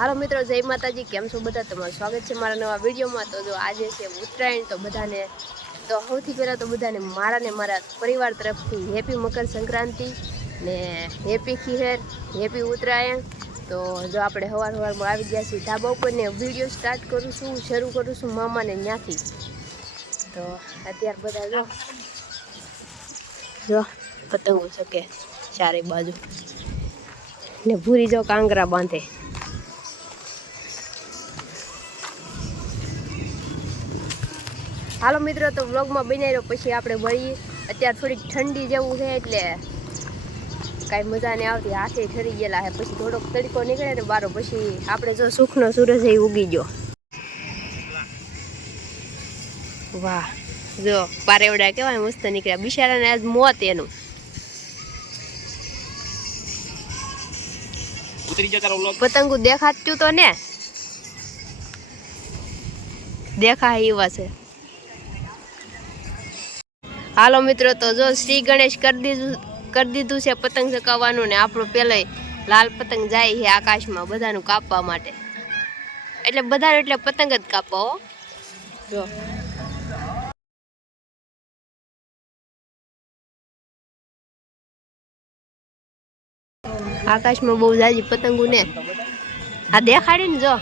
હાલો મિત્રો, જય માતાજી. કેમ છો બધા? તમારું સ્વાગત છે મારા નવા વિડીયોમાં. તો જો આજે છે ઉત્તરાયણ, તો બધાને તો સૌથી પહેલાં તો બધાને મારા પરિવાર તરફથી હેપી મકર સંક્રાંતિ ને હેપી ખીહેર, હેપી ઉત્તરાયણ. તો જો આપણે સવારમાં આવી ગયા છીએ ધાબા ઉપર ને વિડીયો શરૂ કરું છું મામાને ત્યાંથી. તો અત્યારે બધા જો પતંગો શકે ચારે બાજુ ને ભૂરી જો કાંગરા બાંધે. હાલો મિત્રો, તો વ્લોગમાં બની રહ્યો, પછી આપણે મળીએ. અત્યારે થોડીક ઠંડી જેવું છે એટલે કાંઈ મજા નહીં આવતી, હાથે ઠરી ગયેલા છે. પછી થોડોક તડકો નીકળે ને બારો, પછી આપણે જો સુખનો સૂરજ એ ઉગી ગયો. વાહ, જો પારેવડા કેવાય મસ્ત નીકળ્યા, બિચારાને આજ મોત એનું. પતંગો દેખાતું તો ને દેખાય એવા છે. હાલો મિત્રો, તો જો શ્રી ગણેશ કરી દીધું છે પતંગ ચકાવવાનું ને આપણું પેલા લાલ પતંગ જાય છે આકાશમાં બધાનું કાપવા માટે. એટલે બધા એટલે પતંગ જ કાપવા. હો જો આકાશમાં બહુ જાજી પતંગો ને આ દેખાડી ને જો.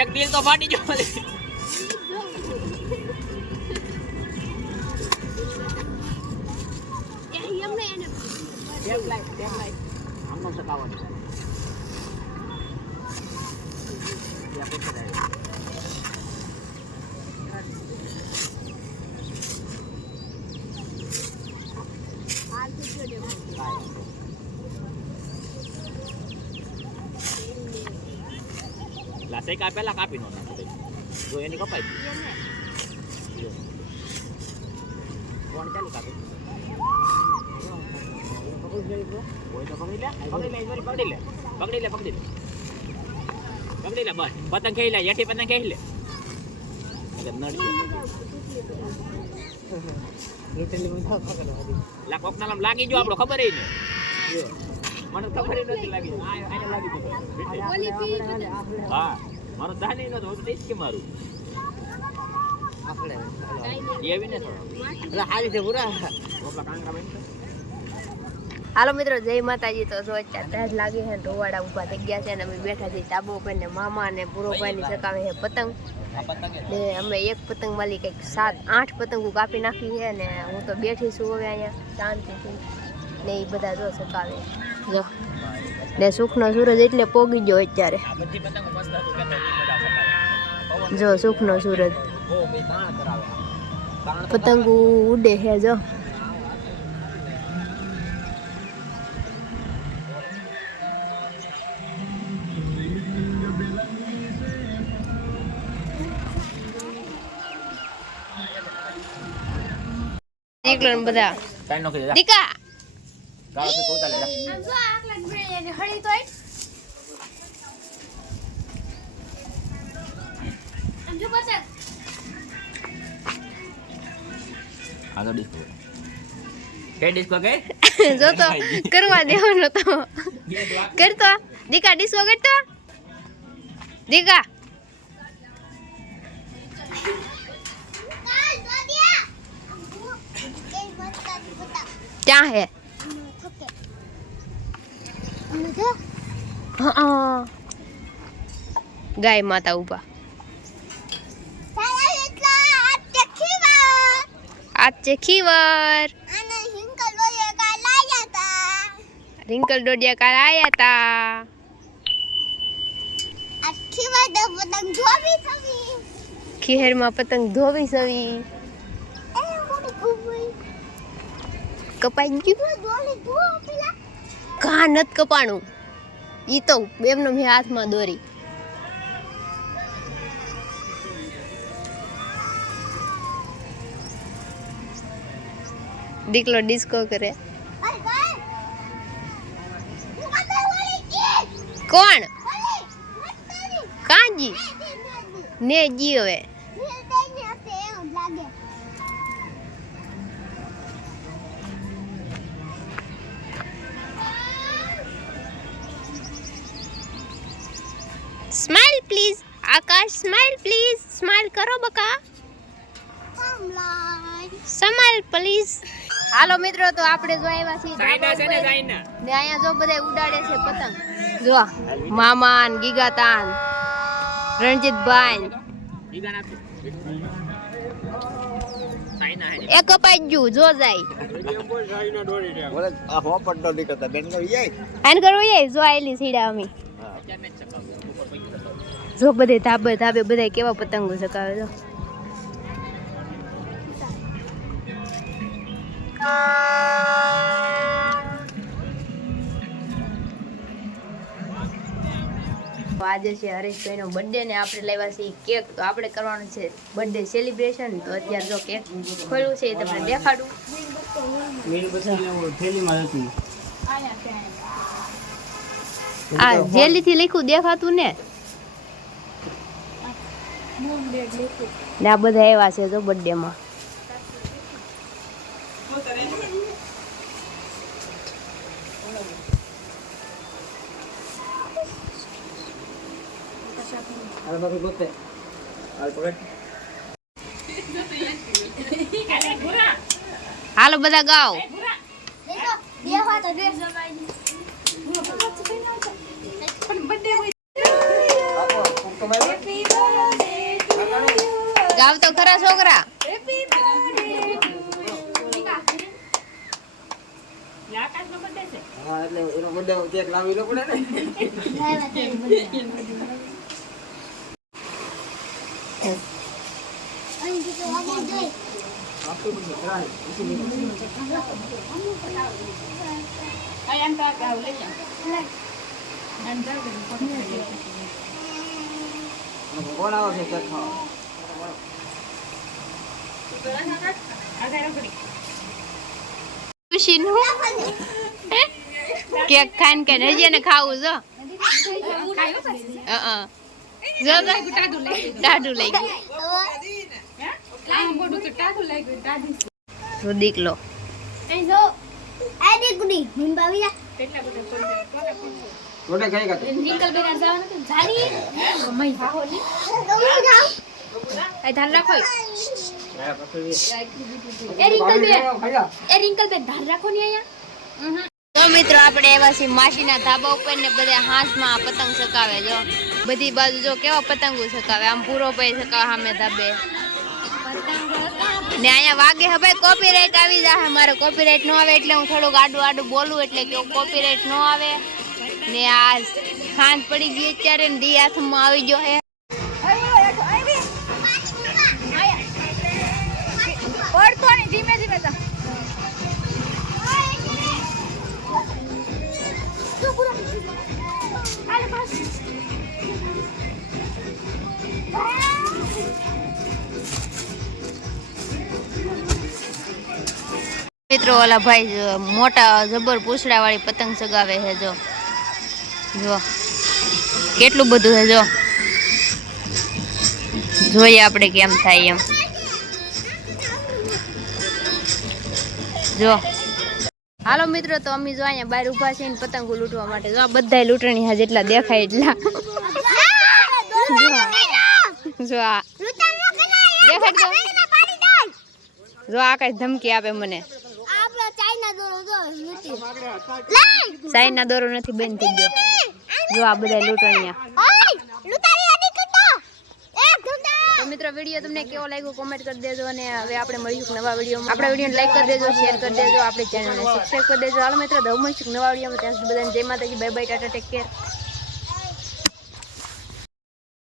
એક દિલ તો ફાટી ગયો. લાસે પેલા કાપી નો જો એની કપાઈ ગઈ. કોણ ચાલુ કાપી પકડી લે બસ પતંગ ખેલી લે, યઠી પતંગ ખેલી લે. કોકના લાગી ગયો આપણો ખબર નહીં. મને ખબર નથી લાગી. હા, મારો દાની નતો હું કે મારું હાલો મિત્રો, જય માતાજી. તો જો અત્યારે લાગે છે, ઢોવાડા ઊભા થઈ ગયા છે ને અમે બેઠા છીએ ધાબો ઉપર ને મામા ને પૂરોભાઈ ની ચકાવે છે પતંગ ને અમે એક પતંગ વાળી કંઈક 7-8 પતંગો કાપી નાખી છે ને હું તો બેઠી છું હવે અહીંયા શાંતિથી ને એ બધા જો ચકાવે જો ને સુખનો સૂરજ એટલે પોગી ગયો અત્યારે. જો સુખનો સૂરજ પતંગો ઉડે છે જો. બધા દીકા જો તો કરવા દેવાનો તો કરતો દીકા ડીસો કરતો દીકા ક્યાં હે ગાય માતા ઉભા. આજે ખીવર રિંકલ ડોડિયા કાલ આયા તા. ખીહેર માં પતંગ ધોવી સવી કપાઈ ગયું. કા નત કપાણું ઈ તો એમનો મેં હાથમાં દોરી. દીકલો ડિસ્કો કરે. કોણ કાંજી ને જી હવે આકાશ સ્માઈલ પ્લીઝ, સ્માઈલ કરો બકા, સ્માઈલ પ્લીઝ. હાલો મિત્રો, તો આપણે જો આવ્યા છીએ ચાઇના છે ને ચાઇના. ને અહીંયા જો બધા ઉડાડે છે પતંગ. જો મામાન, ગીગાતાન, રણજીતભાઈ ઈગા નાખો. ચાઇના હે. એક કપાઈ ગયું જો જાય. બોલે આ હોપટ નો નીકળતા બેન નો યે આન કરવું એ જો આયલી સીડા અમી. અત્યારે જ ચકાવો. ઉપર પૈયું તો. જો બધે ધાબે ધાબે બધા કેવા પતંગો ચકાવે જો. આજે છે હરેશભાઈનો બર્થડે ને આપણે લાવ્યા છીએ કેક. તો આપણે કરવાનું છે બર્થડે સેલિબ્રેશન. તો અત્યારે જો કેક ખોલ્યું છે એ તમને દેખાડું. આ જેલીથી લખ્યું દેખાતું ને આ બધા એવા છે જો બર્થડે માં. અરે બાકી ગોતે હાલ પકડ હાલો બધા ગાઓ. ગાવ તો ખરા છોકરા. હા એટલે એનો બર્થડે કેક લાવી લો પડે ને કોણ આવે છે કેક ખાવા ખુશીનું કેક ખાઈને કે હજી ને ખાવું જો. જો ટાઢું લઈ ગયું. તો દીકલો રોટે ખાઈ ગયા ધ્યાન રાખો. તો મિત્રો આપણે એવા છીએ માસીના ધાબા ઉપર ને બધા હાથમાં પતંગ ચકાવે જો. બધી બાજુ જો કેવા પતંગો ચકાવે. આમ પૂરો ભાઈ ચકાવે સામે ધાબે ને અહીંયા વાગે હવે કોપીરાઈટ આવી જાય. મારે કોપીરાઈટ ન આવે એટલે હું થોડુંક આડું આડું બોલું એટલે કે કોપીરાઈટ ન આવે. ને આ સાંજ પડી ગઈ અત્યારે ને દી હાથમાં આવી ગયો હે. ધીમે ધીમે મિત્રો ઓલા ભાઈ મોટા જબર પૂછડા વાળી પતંગ ચગાવે છે જો. જો કેટલું બધું છે જો. જોઈએ આપણે કેમ થાય એમ જો. હાલો મિત્રો, તો અમે જો અહીંયા બહાર ઊભા છે ને પતંગો લૂંટવા માટે. જો આ બધા લૂંટણી હા જેટલા દેખાય એટલા. જો આ દેખાડ જો આ કઈ ધમકી આપે મને. ચાઇના દોરો નથી બંધ થઈ ગયો. જો આ બધા લૂંટણીયા. તો મિત્રો વિડીયો તમને કેવો લાગ્યો કોમેન્ટ કરી દેજો. અને હવે આપણે મળીશું નવા વિડીયોમાં. આપણા વિડીયોને લાઈક કરી દેજો, શેર કરી દેજો, આપણી ચેનલને સબસ્ક્રાઈબ કરી દેજો. હાલો મિત્રો, મળીશું નવા વિડીયોમાં. ત્યાં સુધી બધાને જય માતાજી, bye bye, Tata, take care.